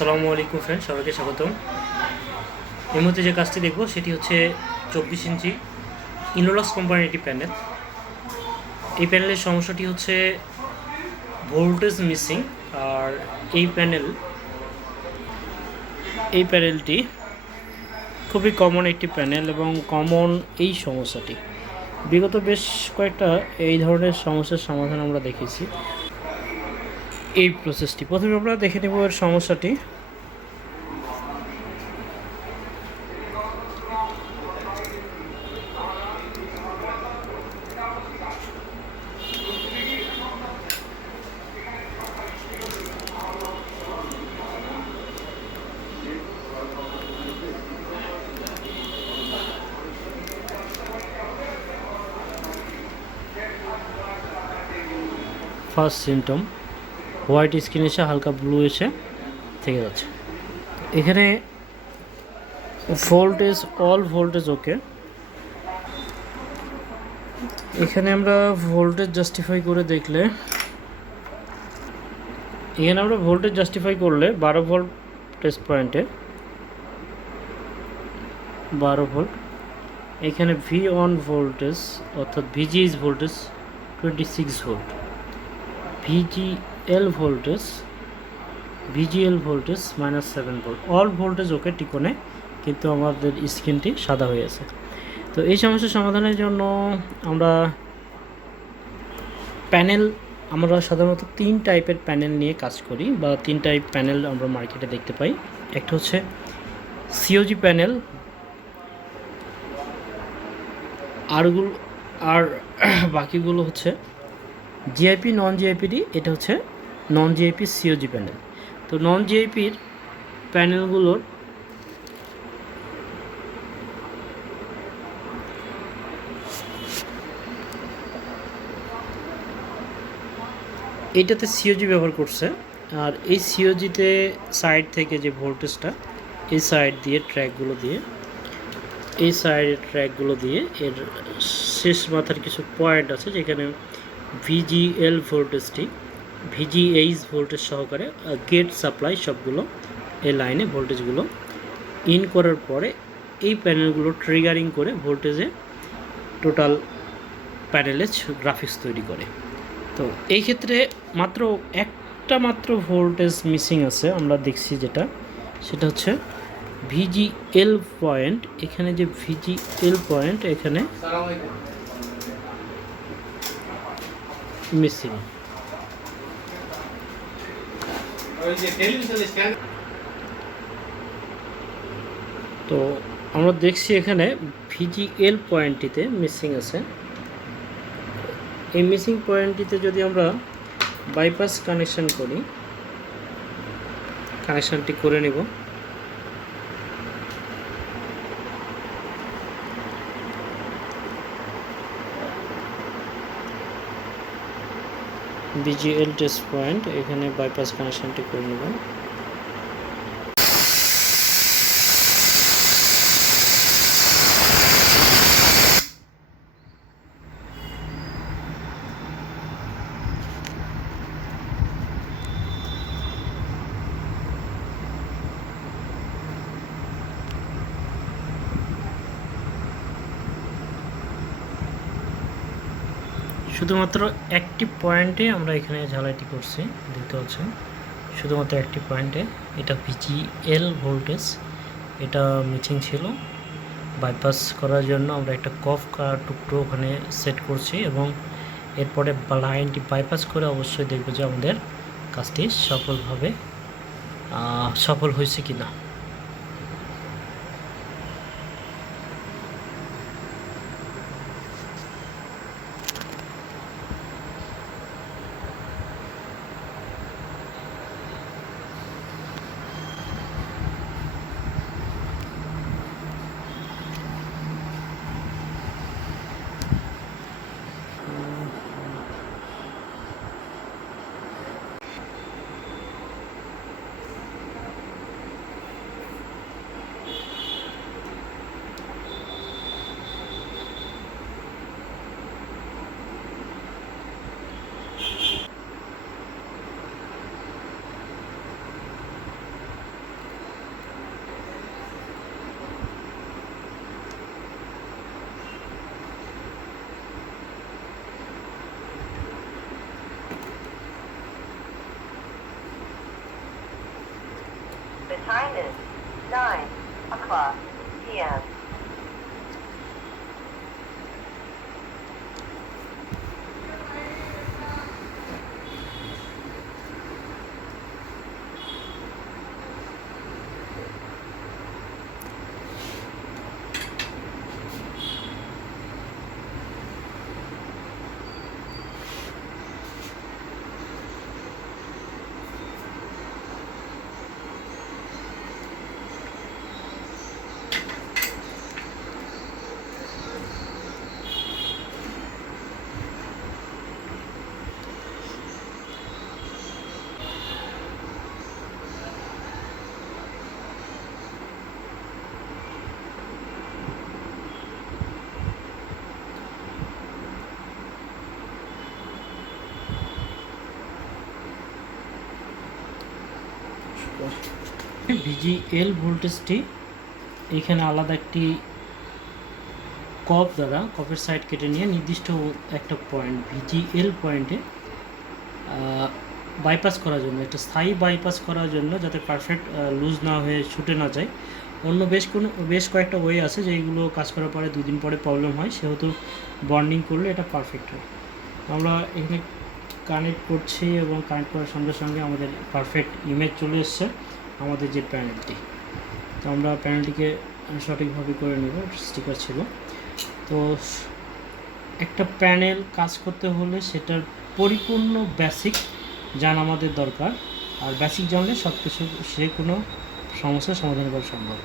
আসসালামু আলাইকুম ফ্রেন্ড, সবাইকে স্বাগতম। এই মুহূর্তে যে কাজটি দেখব সেটি হচ্ছে 24 ইঞ্চি ইনোলক্স কোম্পানির একটি প্যানেল। এই প্যানেলের সমস্যাটি হচ্ছে ভোল্টেজ মিসিং। আর এই প্যানেলটি খুবই কমন একটি প্যানেল এবং কমন এই সমস্যাটি বিগত বেশ কয়েকটা এই ধরনের সমস্যার সমাধান আমরা দেখেছি। এই প্রসেসটি প্রথমে আমরা দেখে নেব এর সমস্যাটি। ফার্স্ট সিমটম, হোয়াইট স্ক্রিন এসে হালকা ব্লু এসে থেকে যাচ্ছে। এখানে অল ভোল্টেজ ওকে। এখানে আমরা ভোল্টেজ জাস্টিফাই করলে 12 ভোল্ট টেস্ট পয়েন্টে 12 ভোল্ট। এখানে V1 ভোল্টেজ অর্থাৎ VGS voltage 26 volt, VGL voltage -7 volt. All voltage okay টিকনে, কিন্তু আমাদের স্ক্রিনটি সাদা হয়ে আছে। তো এই সমস্যার সমাধানের জন্য আমরা সাধারণত 3 টাইপের প্যানেল নিয়ে কাজ করি, বা 3 টাইপ প্যানেল আমরা মার্কেটে দেখতে পাই। একটা হচ্ছে COG প্যানেল, আর বাকিগুলো হচ্ছে GIP, নন GIPD। এটা হচ্ছে নন GIP COG প্যানেল। তো নন GIPর প্যানেলগুলোর এইটাতে COG ব্যবহার করছে। আর এই COGতে সাইড থেকে যে ভোল্টেজটা এই সাইডের ট্র্যাকগুলো দিয়ে এর শেষ মাথার কিছু পয়েন্ট আছে, যেখানে VGL ভোল্টেজটি VGH ভোল্টেজ সহকারে গেট সাপ্লাই সবগুলো এই লাইনে ভোল্টেজগুলো ইন করার পরে এই প্যানেলগুলো ট্রিগারিং করে ভোল্টেজে টোটাল প্যানেলে গ্রাফিক্স তৈরি করে। তো এই ক্ষেত্রে একটা মাত্র ভোল্টেজ মিসিং আছে আমরা দেখছি, সেটা হচ্ছে VGL পয়েন্ট। এখানে যে VGL পয়েন্ট এখানে মিসিং। তো আমরা দেখছি এখানে VGL পয়েন্টটিতে মিসিং আছে। এই মিসিং পয়েন্টটিতে যদি আমরা বাইপাস কানেকশন করি, কানেকশনটি করে নেব। VGL টেস্ট পয়েন্ট, এখানে বাইপাস কানেকশনটি করে নেব। শুধুমাত্র একটি পয়েন্টে আমরা এখানে ঝালাইটি করছি, দেখতে পাচ্ছেন। শুধুমাত্র একটি পয়েন্টে এটা VGL ভোল্টেজ, এটা মিসিং ছিল। বাইপাস করার জন্য আমরা একটা কফ টুকরো ওখানে সেট করছি, এবং এরপরে লাইনটি বাইপাস করে অবশ্যই দেখব যে আমাদের কাজটি সফল হয়েছে কি না। Time is 9 o'clock p.m. VGL ভোল্টেজটি এখানে আলাদা একটি কপ দ্বারা কপের সাইড কেটে নিয়ে নির্দিষ্ট একটা পয়েন্ট ভিজিএল পয়েন্টে বাইপাস করার জন্য, একটা স্থায়ী বাইপাস করার জন্য, যাতে পারফেক্ট লুজ না হয়ে ছুটে না যায়। অন্য বেশ কয়েকটা ওয়ে আছে যেগুলো কাজ করার পরে 2 দিন পরে প্রবলেম হয়, সেহেতু বন্ডিং করলে এটা পারফেক্ট হয়। আমরা এখানে কানেক্ট করছি এবং কানেক্ট করার সঙ্গে সঙ্গে আমাদের পারফেক্ট ইমেজ চলে এসছে আমাদের যে প্যানেলটি। তো আমরা প্যানেলটিকে সঠিকভাবে করে নেব, স্টিকার ছিল। তো একটা প্যানেল কাজ করতে হলে সেটার পরিপূর্ণ বেসিক জানা আমাদের দরকার, আর বেসিক জানলে সব কিছু কোনো সমস্যার সমাধান করা সম্ভব।